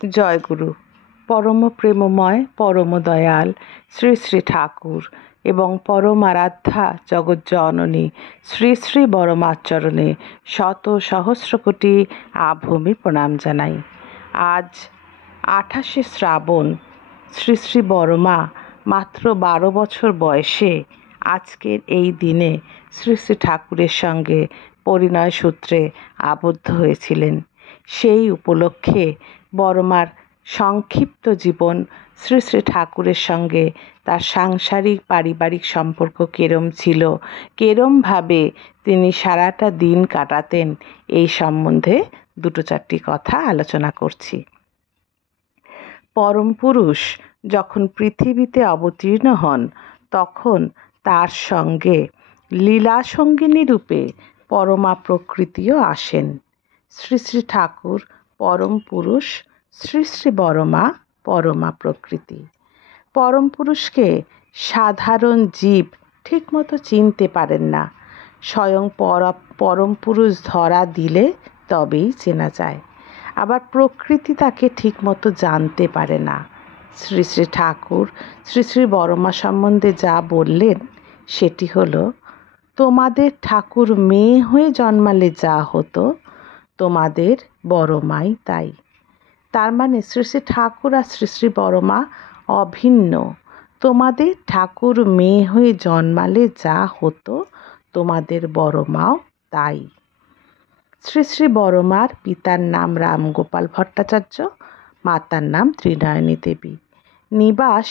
জয়গুরু। পরম প্রেমময় পরম দয়াল শ্রী শ্রী ঠাকুর এবং পরমারাধ্যা জগজ্জননী শ্রী শ্রী বরমাচরণে শত সহস্র কোটি আভূমি প্রণাম জানাই। আজ 28শে শ্রাবণ। শ্রী শ্রী বরমা মাত্র 12 বছর বয়সে আজকের এই দিনে শ্রী শ্রী ঠাকুরের সঙ্গে পরিণয় সূত্রে আবদ্ধ হয়েছিলেন। সেই উপলক্ষে বরমার সংক্ষিপ্ত জীবন, শ্রী শ্রী ঠাকুরের সঙ্গে তার সাংসারিক পারিবারিক সম্পর্ক কেরম ছিল, কেরমভাবে তিনি সারাটা দিন কাটাতেন, এই সম্বন্ধে 2-4টি কথা আলোচনা করছি। পরম পুরুষ যখন পৃথিবীতে অবতীর্ণ হন তখন তার সঙ্গে লীলা সঙ্গিনী রূপে পরমা প্রকৃতিও আসেন। শ্রী শ্রী ঠাকুর পরম পুরুষ, শ্রী শ্রী বরমা পরমা প্রকৃতি। পরম পুরুষকে সাধারণ জীব ঠিকমতো চিনতে পারেন না, স্বয়ং পরম পুরুষ ধরা দিলে তবেই চেনা যায়। আবার প্রকৃতি তাকে ঠিকমতো জানতে পারে না। শ্রী শ্রী ঠাকুর শ্রী শ্রী বরমা সম্বন্ধে যা বললেন সেটি হলো, তোমাদের ঠাকুর মেয়ে হয়ে জন্মালে যা হতো, তোমাদের বরমাই তাই। তার মানে শ্রী শ্রী ঠাকুর আর শ্রী শ্রী বরমা অভিন্ন। তোমাদের ঠাকুর মেয়ে হয়ে জন্মালে যা হতো, তোমাদের বরমাও তাই। শ্রী শ্রী বরমার পিতার নাম রামগোপাল ভট্টাচার্য, মাতার নাম ত্রিনয়নী দেবী। নিবাস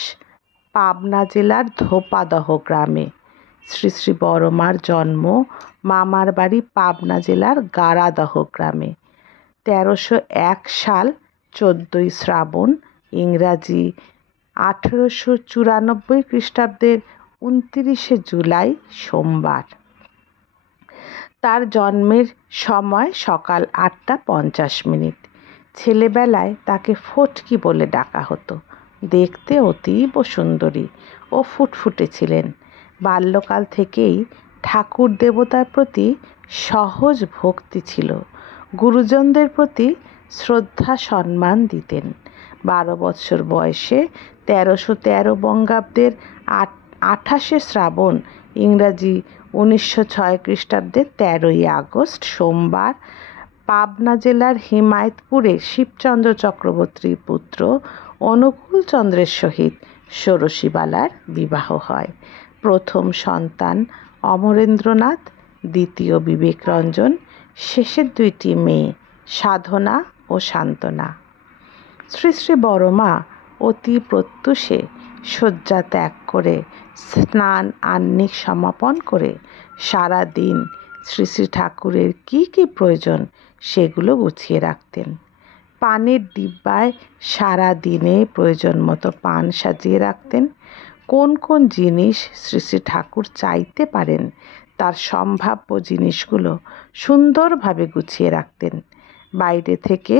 পাবনা জেলার ধোপাদহ গ্রামে। শ্রী শ্রী বরমার জন্ম মামার বাড়ি পাবনা জেলার গারাদহ গ্রামে। 1301 সাল 14ই শ্রাবণ, ইংরাজি 1894 খ্রিস্টাব্দের 29শে জুলাই সোমবার। তার জন্মের সময় সকাল 8:50। ছেলেবেলায় তাকে ফটকি বলে ডাকা হতো। দেখতে অতীব সুন্দরী ও ফুটফুটে ছিলেন। বাল্যকাল থেকেই ঠাকুর দেবতার প্রতি সহজ ভক্তি ছিল। গুরুজনদের প্রতি শ্রদ্ধা সম্মান দিতেন। 12 বছর বয়সে 1313 বঙ্গাব্দের 28শে শ্রাবণ, ইংরাজি 1906 খ্রিস্টাব্দের 13ই আগস্ট সোমবার পাবনা জেলার হিমায়তপুরে শিবচন্দ্র চক্রবর্তীর পুত্র অনুকূল চন্দ্রের সহিত ষোড়শীবালার বিবাহ হয়। প্রথম সন্তান অমরেন্দ্রনাথ, দ্বিতীয় বিবেকরঞ্জন, শেষের 2টি মেয়ে সাধনা ও শান্তনা। শ্রী শ্রী বরমা অতি প্রত্যুষে শয্যা ত্যাগ করে স্নান আহ্নিক সমাপন করে সারা দিন শ্রী শ্রী ঠাকুরের কী কী প্রয়োজন সেগুলো গুছিয়ে রাখতেন। পানের ডিব্বায় সারা দিনে প্রয়োজন মতো পান সাজিয়ে রাখতেন। কোন কোন জিনিস শ্রী শ্রী ঠাকুর চাইতে পারেন তার সম্ভাব্য জিনিসগুলো সুন্দরভাবে গুছিয়ে রাখতেন। বাইরে থেকে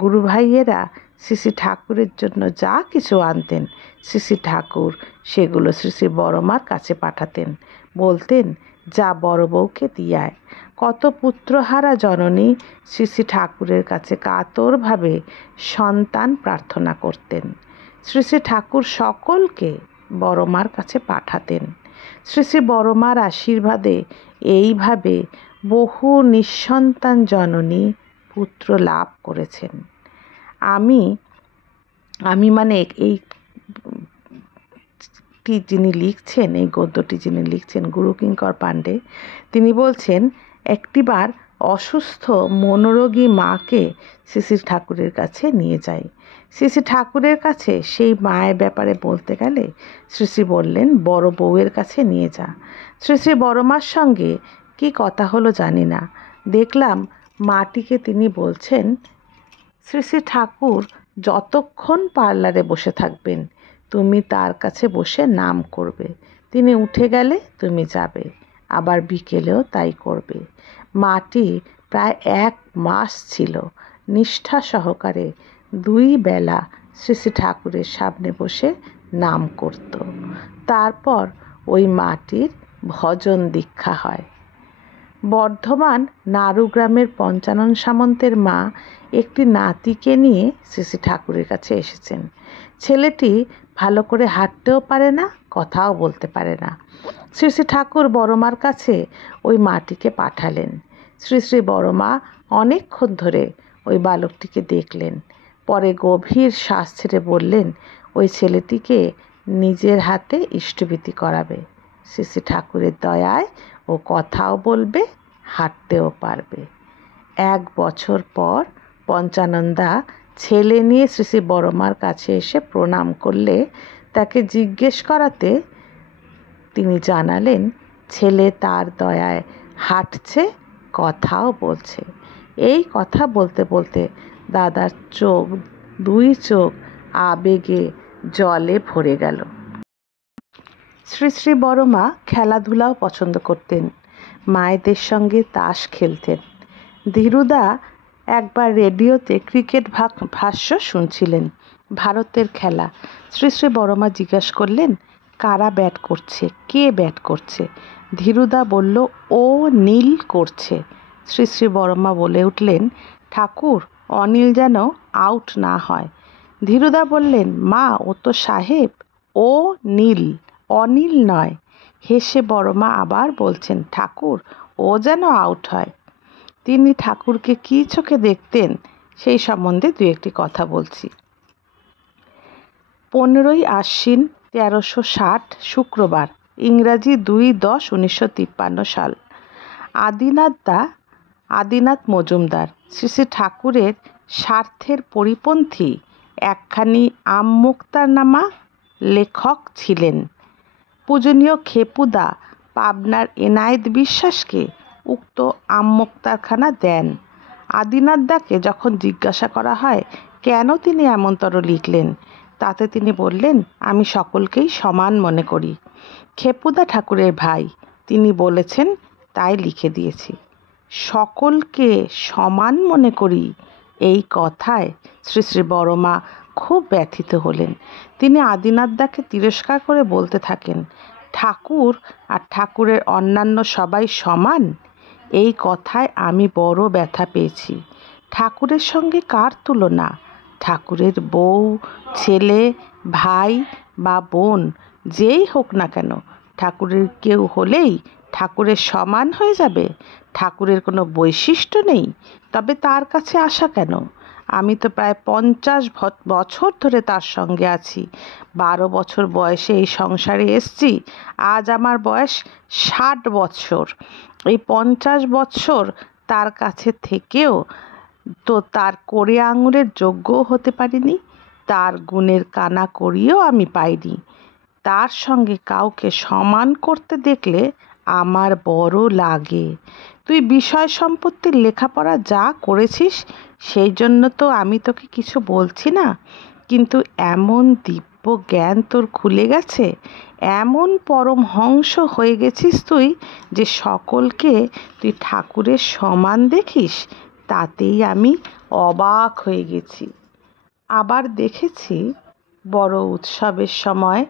গুরু ভাইয়েরা শ্রী শ্রী ঠাকুরের জন্য যা কিছু আনতেন, শ্রী শ্রী ঠাকুর সেগুলো শ্রী শ্রী বরমার কাছে পাঠাতেন। বলতেন, যা বড় বউকে দিয়ায়। কত পুত্রহারা জননী শ্রী শ্রী ঠাকুরের কাছে কাতরভাবে সন্তান প্রার্থনা করতেন। শ্রী শ্রী ঠাকুর সকলকে বরমার কাছে পাঠাতেন। শ্রী শ্রী বরমার আশীর্বাদে এইভাবে বহু নিঃসন্তান জননী পুত্র লাভ করেছেন। আমি মানে যিনি লিখছেন, এই গদ্যটি যিনি লিখছেন গুরুকিঙ্কর পাণ্ডে, তিনি বলছেন, একটিবার অসুস্থ মনোরোগী মাকে শ্রী শ্রী ঠাকুরের কাছে নিয়ে যাই। শ্রী শ্রী ঠাকুরের কাছে সেই মায়ের ব্যাপারে বলতে গেলে শ্রী শ্রী বললেন, বড় বউয়ের কাছে নিয়ে যা। শ্রী শ্রী বরমার সঙ্গে কি কথা হলো জানি না, দেখলাম মাটিকে তিনি বলছেন, শ্রী শ্রী ঠাকুর যতক্ষণ পার্লারে বসে থাকবেন তুমি তার কাছে বসে নাম করবে, তিনি উঠে গেলে তুমি যাবে, আবার বিকেলেও তাই করবে। মাটি প্রায় 1 মাস ছিল নিষ্ঠা সহকারে 2 বেলা শ্রী শ্রী ঠাকুরের সামনে বসে নাম করত। তারপর ওই মাটির ভজন দীক্ষা হয়। বর্ধমান নারুগ্রামের পঞ্চানন সামন্তের মা একটি নাতিকে নিয়ে শ্রী শ্রী ঠাকুরের কাছে এসেছেন। ছেলেটি ভালো করে হাঁটতেও পারে না, কথাও বলতে পারে না। শ্রী শ্রী ঠাকুর বড়মার কাছে ওই মাটিকে পাঠালেন। শ্রী শ্রী বড়মা অনেকক্ষণ ধরে ওই বালকটিকে দেখলেন। পরে গভীর শ্বাস ছেড়ে বললেন, ওই ছেলেটিকে নিজের হাতে ইষ্টভীতি করাবে। শ্রী শ্রী ঠাকুরের দয়ায় ও কথাও বলবে, হাঁটতেও পারবে। 1 বছর পর পঞ্চানন্দা ছেলে নিয়ে শ্রী শ্রী বড়মার কাছে এসে প্রণাম করলে তাকে জিজ্ঞেস করাতে তিনি জানালেন, ছেলে তার দয়ায় হাঁটছে, কথাও বলছে। এই কথা বলতে বলতে দাদার দুই চোখ আবেগে জলে ভরে গেল। শ্রী শ্রী বড়মা খেলাধুলাও পছন্দ করতেন। মায়েদের সঙ্গে তাস খেলতেন। ধীরুদা একবার রেডিওতে ক্রিকেট ভাষ্য শুনছিলেন, ভারতের খেলা। শ্রী শ্রী বড়মা জিজ্ঞাসা করলেন, কারা ব্যাট করছে, কে ব্যাট করছে? ধীরুদা বলল, ও নীল করছে। শ্রী শ্রী বড়মা বলে উঠলেন, ঠাকুর, অনিল যেন আউট না হয়। ধীরুদা বললেন, মা, ও তো সাহেব, ও নীল, অনিল নয়। হেসে বড়মা আবার বলছেন, ঠাকুর, ও যেন আউট হয়। তিনি ঠাকুরকে কী চোখে দেখতেন সেই সম্বন্ধে 2-1টি কথা বলছি। 15ই আশ্বিন 1360 শুক্রবার, ইংরাজি 2-10-1953 সাল। আদিনাথ মজুমদার শ্রী শ্রী ঠাকুরের স্বার্থের পরিপন্থী একখানি আমমুক্তারনামা লেখক ছিলেন। পূজনীয় খেপুদা পাবনার এনায়েত বিশ্বাসকে উক্ত আমমুক্তারখানা দেন। আদিনাথদাকে যখন জিজ্ঞাসা করা হয় কেন তিনি এমনতর লিখলেন, তাতে তিনি বললেন, আমি সকলকেই সমান মনে করি। খেপুদা ঠাকুরের ভাই, তিনি বলেছেন তাই লিখে দিয়েছি। সকলকে সমান মনে করি, এই কথায় শ্রী শ্রী বড়মা খুব ব্যথিত হলেন। তিনি আদিনাথদাকে তিরস্কার করে বলতে থাকেন, ঠাকুর আর ঠাকুরের অন্যান্য সবাই সমান, এই কথায় আমি বড় ব্যথা পেয়েছি। ঠাকুরের সঙ্গে কার তুলনা? ঠাকুরের বউ, ছেলে, ভাই বা বোন যেই হোক না কেন, ঠাকুরের কেউ হলেই ঠাকুরের সমান হয়ে যাবে? ঠাকুরের কোনো বৈশিষ্ট্য নেই, তবে তার কাছে আসা কেন? আমি তো প্রায় 50 বছর ধরে তার সঙ্গে আছি। 12 বছর বয়সে এই সংসারে এসছি, আজ আমার বয়স 60 বছর। এই 50 বছর তার কাছে থেকেও তো তার কড়ে আঙুলের যোগ্যও হতে পারিনি, তার গুণের কানা করিও আমি পাইনি। তার সঙ্গে কাউকে সমান করতে দেখলে আমার বড় লাগে। তুই বিষয় সম্পত্তির লেখাপড়া যা করেছিস সেই জন্য তো আমি তোকে কিছু বলছি না, কিন্তু এমন দিব্য জ্ঞান তোর খুলে গেছে, এমন পরমহংস হয়ে গেছিস তুই যে সকলকে তুই ঠাকুরের সমান দেখিস, তাতেই আমি অবাক হয়ে গেছি। আবার দেখেছি বড় উৎসবের সময়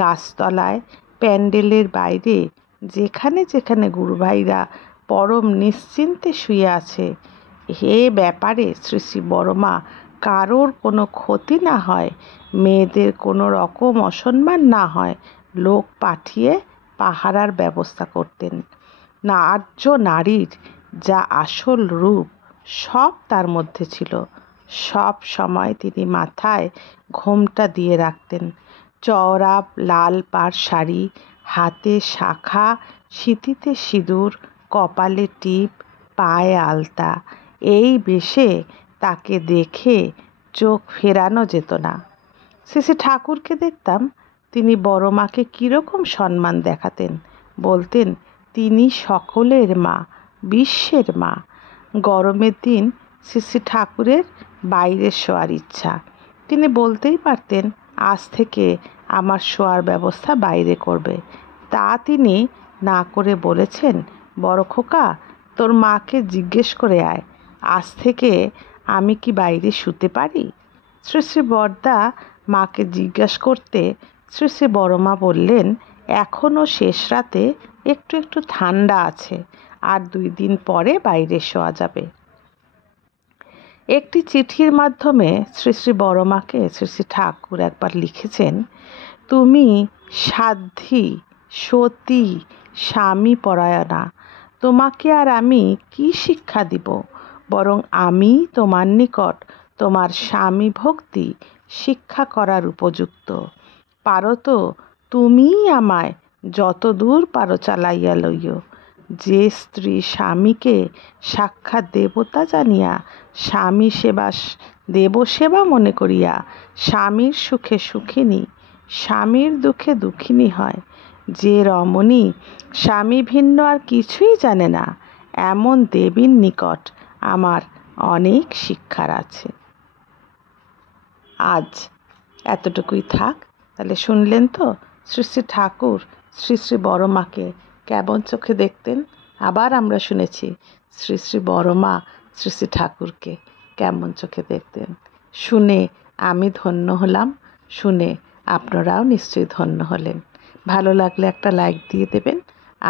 গাছতলায়, প্যান্ডেলের বাইরে যেখানে যেখানে গুরুভাইরা পরম নিশ্চিন্তে শুয়ে আছে, হে ব্যাপারে শ্রী শ্রী বড়মা কারোর কোনো ক্ষতি না হয়, মেয়েদের কোনো রকম অসম্মান না হয়, লোক পাঠিয়ে পাহারার ব্যবস্থা করতেন। না, আর্য নারীর যা আসল রূপ সব তার মধ্যে ছিল। সব সময় তিনি মাথায় ঘোমটা দিয়ে রাখতেন। চওড়া লাল পাড় শাড়ি, হাতে শাখা, সিঁথিতে সিঁদুর, কপালে টিপ, পায়ে আলতা। এই বেশে তাকে দেখে চোখ ফেরানো যেত না। শ্রী শ্রী ঠাকুরকে দেখতাম, তিনি বড়মাকে কীরকম সম্মান দেখাতেন। বলতেন, তিনি সকলের মা, বিশ্বের মা। গরমের দিন শ্রী শ্রী ঠাকুরের বাইরে শোয়ার ইচ্ছা। তিনি বলতেই পারতেন, আজ থেকে আমার শোয়ার ব্যবস্থা বাইরে করবে। তা তিনি না করে বলেছেন, বড় খোকা, তোর মাকে জিজ্ঞেস করে আয়, আজ থেকে আমি কি বাইরে শুতে পারি? শ্রী শ্রী বড়দা মাকে জিজ্ঞাসা করতে শ্রী শ্রী বড়মা বললেন, এখনও শেষ রাতে একটু একটু ঠান্ডা আছে, আর 2 দিন পরে বাইরে শোয়া যাবে। একটি চিঠির মাধ্যমে শ্রী শ্রী বড়মাকে শ্রী শ্রী ঠাকুর একবার লিখেছেন, তুমি সাধ্বী, সতী, স্বামী পরায়ণা, তোমাকে আর আমি কি শিক্ষা দিব, বরং আমি তোমার নিকট তোমার স্বামী ভক্তি শিক্ষা করার উপযুক্ত। পারো তো তুমিই আমায় যত দূর পারো চালাইয়া লইও। যে স্ত্রী স্বামীকে সাক্ষাৎ দেবতা জানিয়া স্বামী সেবা দেবসেবা মনে করিয়া স্বামীর সুখে সুখিনী, স্বামীর দুঃখে দুঃখিনী হয়, যে রমণী স্বামী ভিন্ন আর কিছুই জানে না, এমন দেবীর নিকট আমার অনেক শিক্ষার আছে। আজ এতটুকুই থাক। তাহলে শুনলেন তো শ্রী শ্রী ঠাকুর শ্রী শ্রী বড়মাকে কেমন চোখে দেখতেন। আবার আমরা শুনেছি শ্রী শ্রী বড়মা শ্রী শ্রী ঠাকুরকে কেমন চোখে দেখতেন। শুনে আমি ধন্য হলাম, শুনে আপনারাও নিশ্চয়ই ধন্য হলেন। ভালো লাগলে একটা লাইক দিয়ে দেবেন।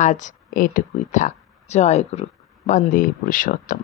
আজ এইটুকুই থাক। জয় গুরু। বন্দে পুরুষোত্তম।